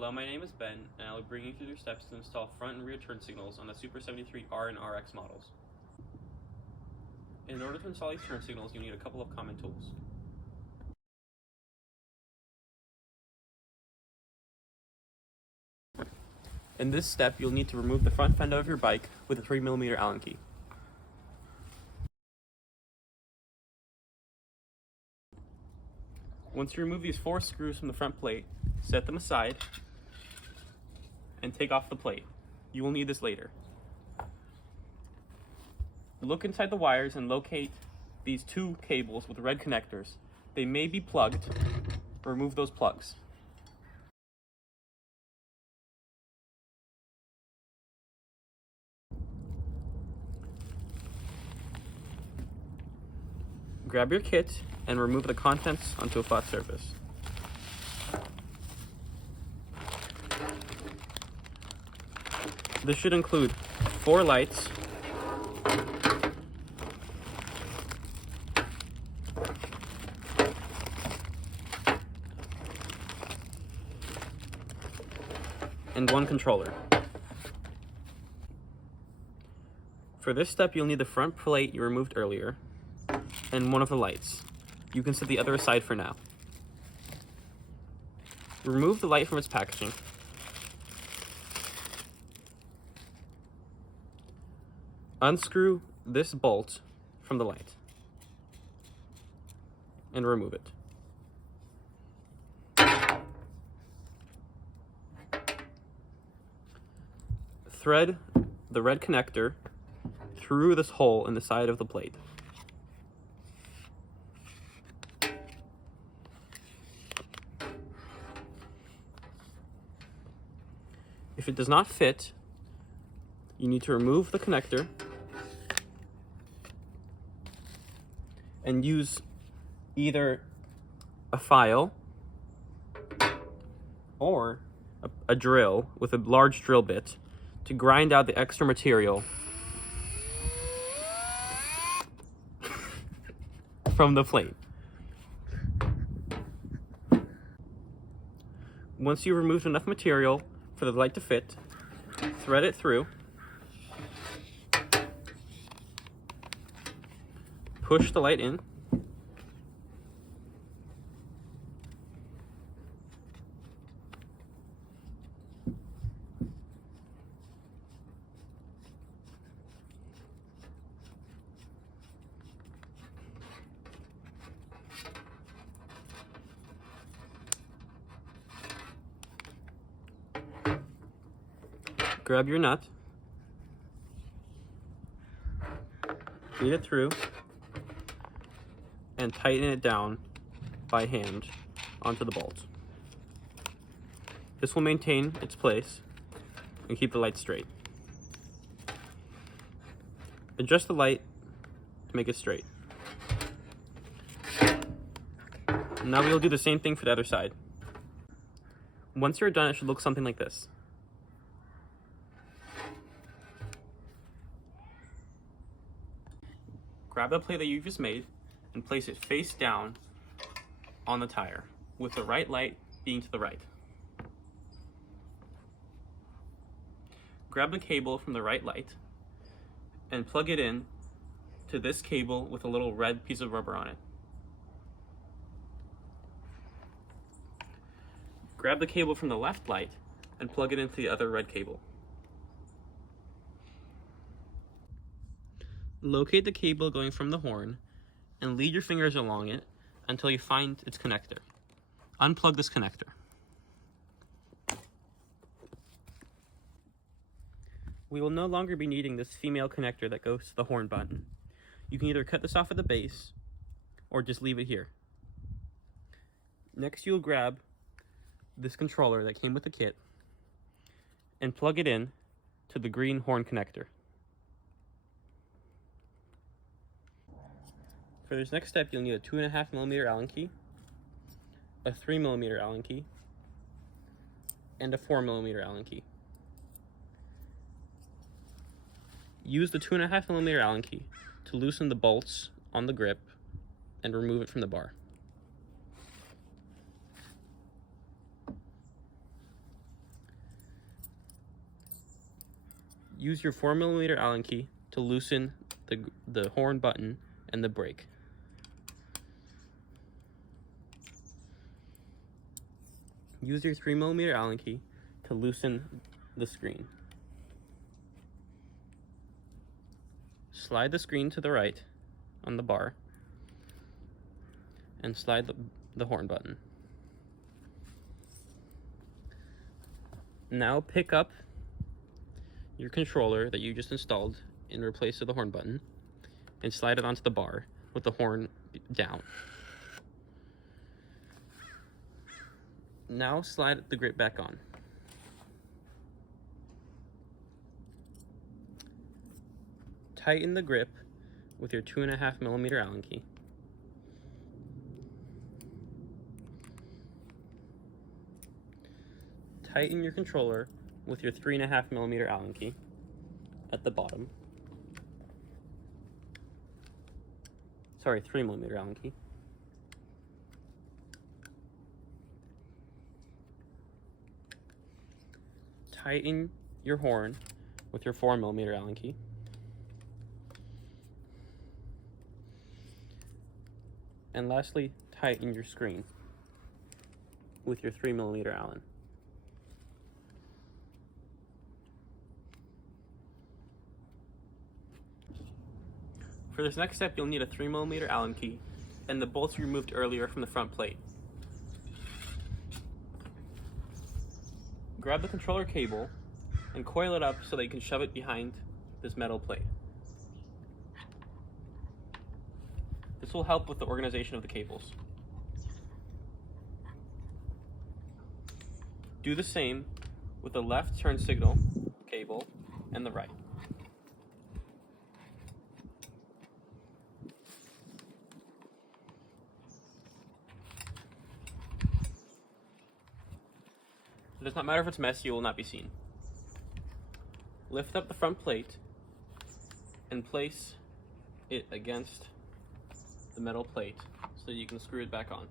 Hello, my name is Ben, and I will bring you through the steps to install front and rear turn signals on the Super73 R and RX models. In order to install these turn signals, you need a couple of common tools. In this step, you'll need to remove the front fender of your bike with a 3mm Allen key. Once you remove these 4 screws from the front plate, set them aside and take off the plate. You will need this later. Look inside the wires and locate these 2 cables with red connectors. They may be plugged. Remove those plugs. Grab your kit and remove the contents onto a flat surface. This should include 4 lights, and 1 controller. For this step, you'll need the front plate you removed earlier and 1 of the lights. You can set the other aside for now. Remove the light from its packaging. Unscrew this bolt from the light and remove it. Thread the red connector through this hole in the side of the plate. If it does not fit, you need to remove the connector and use either a file or a drill with a large drill bit to grind out the extra material from the plate. Once you've removed enough material for the light to fit, thread it through, push the light in, grab your nut, feed it through, and tighten it down by hand onto the bolt. This will maintain its place and keep the light straight. Adjust the light to make it straight. Now we will do the same thing for the other side. Once you're done, it should look something like this. Grab the plate that you just made and place it face down on the tire, with the right light being to the right. Grab the cable from the right light and plug it in to this cable with a little red piece of rubber on it. Grab the cable from the left light and plug it into the other red cable. Locate the cable going from the horn and lead your fingers along it until you find its connector. Unplug this connector. We will no longer be needing this female connector that goes to the horn button. You can either cut this off at the base or just leave it here. Next, you'll grab this controller that came with the kit and plug it in to the green horn connector. For this next step, you'll need a 2.5mm Allen key, a 3mm Allen key, and a 4mm Allen key. Use the 2.5mm Allen key to loosen the bolts on the grip and remove it from the bar. Use your 4mm Allen key to loosen the horn button and the brake. Use your 3mm Allen key to loosen the screen. Slide the screen to the right on the bar and slide the horn button. Now pick up your controller that you just installed in place of the horn button and slide it onto the bar with the horn down. Now slide the grip back on. Tighten the grip with your 2.5mm Allen key. Tighten your controller with your 3.5mm Allen key at the bottom. Sorry, 3mm Allen key. Tighten your horn with your 4mm Allen key. And lastly, tighten your screen with your 3mm Allen. For this next step, you'll need a 3mm Allen key and the bolts you removed earlier from the front plate. Grab the controller cable and coil it up so that you can shove it behind this metal plate. This will help with the organization of the cables. Do the same with the left turn signal cable and the right. It does not matter if it's messy, it will not be seen. Lift up the front plate and place it against the metal plate so you can screw it back on.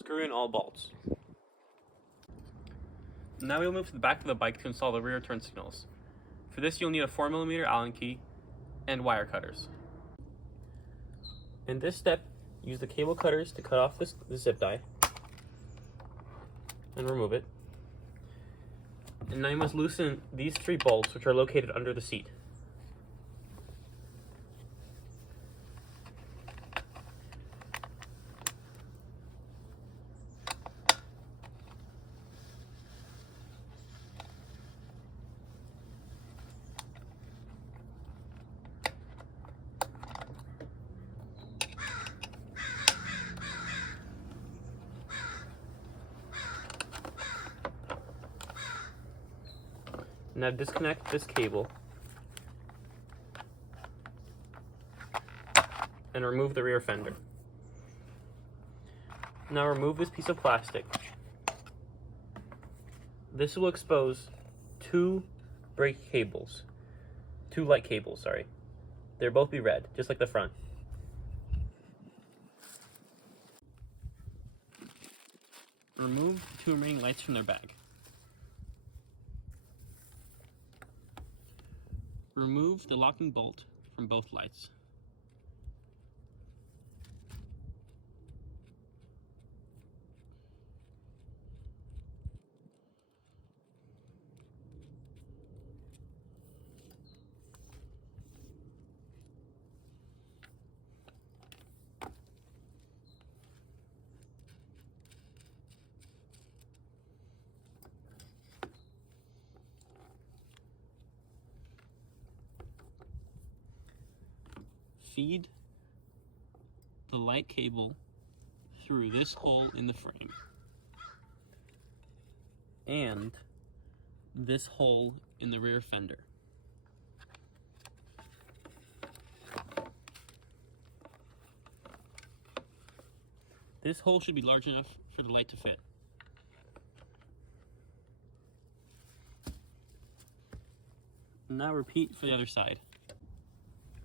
Screw in all bolts. Now we'll move to the back of the bike to install the rear turn signals. For this you'll need a 4mm Allen key and wire cutters. In this step, use the cable cutters to cut off the zip tie and remove it. And now you must loosen these 3 bolts which are located under the seat. Now disconnect this cable and remove the rear fender. Now remove this piece of plastic. This will expose 2 brake cables. 2 light cables, sorry. They'll both be red, just like the front. Remove the 2 remaining lights from their bag. Remove the locking bolt from both lights. Feed the light cable through this hole in the frame and this hole in the rear fender. This hole should be large enough for the light to fit. Now repeat for the other side.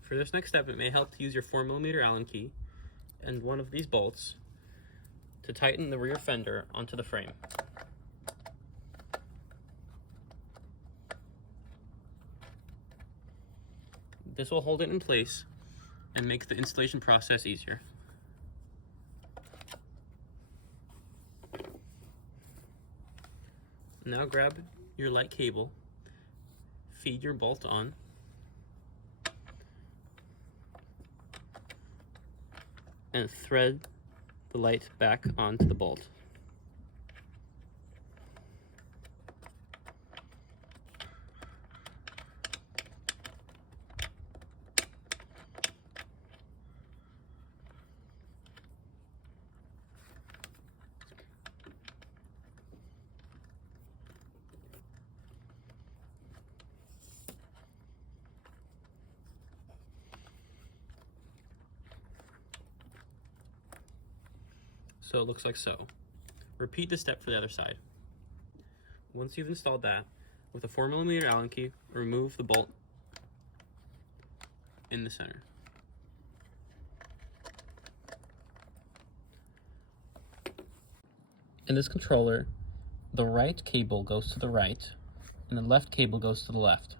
For this next step, it may help to use your 4mm Allen key and one of these bolts to tighten the rear fender onto the frame. This will hold it in place and make the installation process easier. Now grab your light cable, feed your bolt on, and thread the light back onto the bolt. So it looks like so. Repeat the step for the other side. Once you've installed that, with a 4mm Allen key, remove the bolt in the center. In this controller, the right cable goes to the right, and the left cable goes to the left.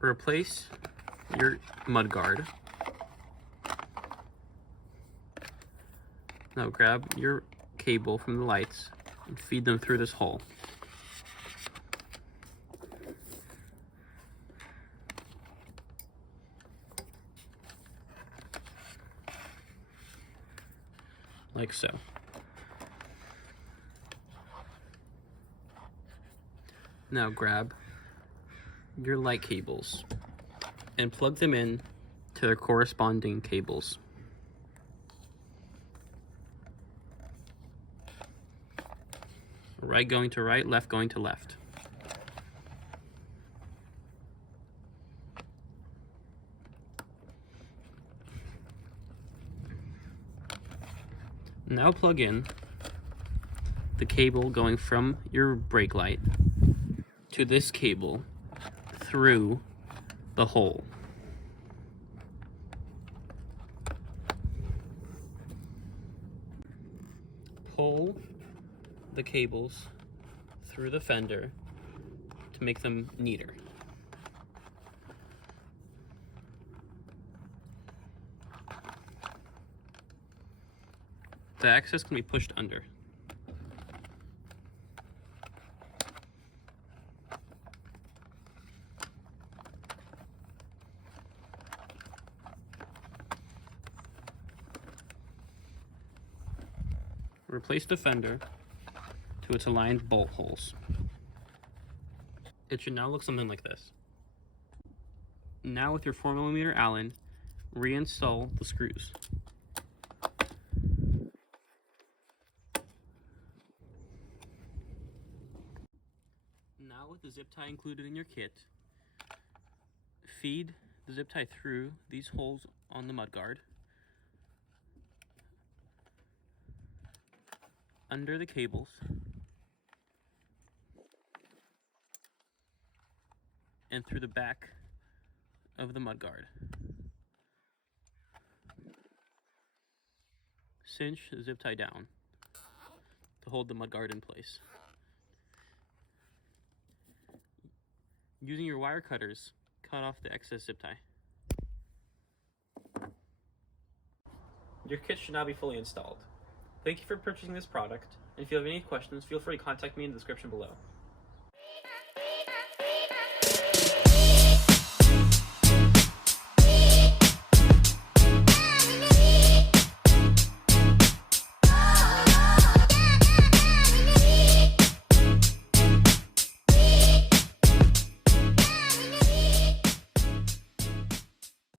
Replace your mudguard. Now grab your cable from the lights and feed them through this hole. Like so. Now grab your light cables and plug them in to their corresponding cables. Right going to right, left going to left. Now plug in the cable going from your brake light to this cable through the hole. Pull the cables through the fender to make them neater. The access can be pushed under. Replace the fender to its aligned bolt holes. It should now look something like this. Now with your 4mm Allen, reinstall the screws. Now with the zip tie included in your kit, feed the zip tie through these holes on the mudguard, under the cables, and through the back of the mudguard. Cinch the zip tie down to hold the mudguard in place. Using your wire cutters, cut off the excess zip tie. Your kit should now be fully installed. Thank you for purchasing this product, and if you have any questions, feel free to contact me in the description below.